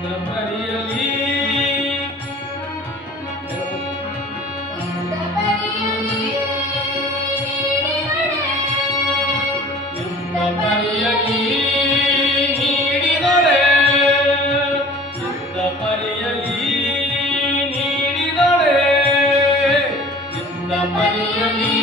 ಅಂತ ಪರಿಯಲಿಂತಂತ ಪರಿಯಲಿ ನೀನೆರೆಂತಂತ ಪರಿಯಲಿ ಪರಿಯಲಿ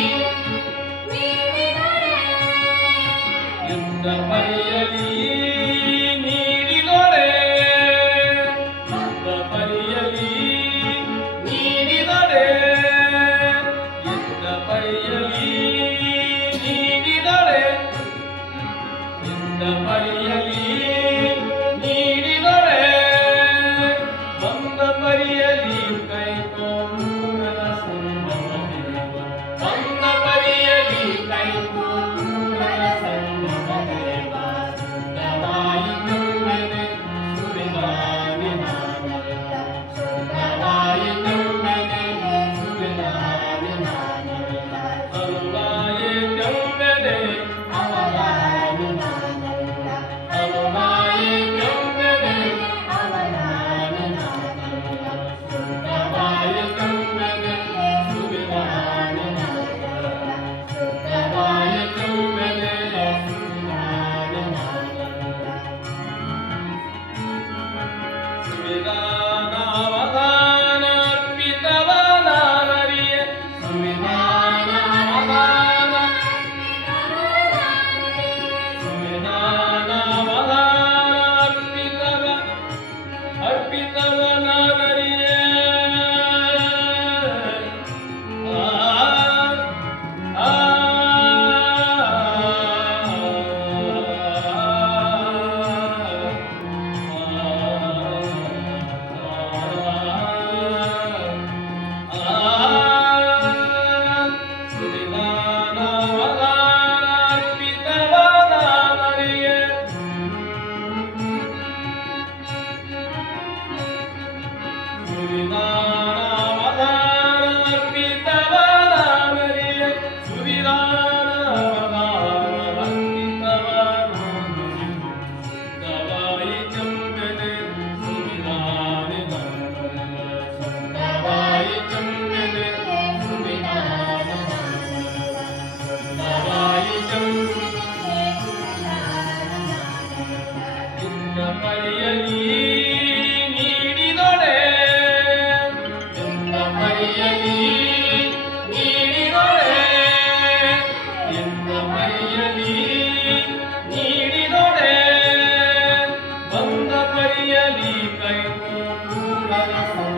கொண்ட பரியல் be you. Krishna. Thank you.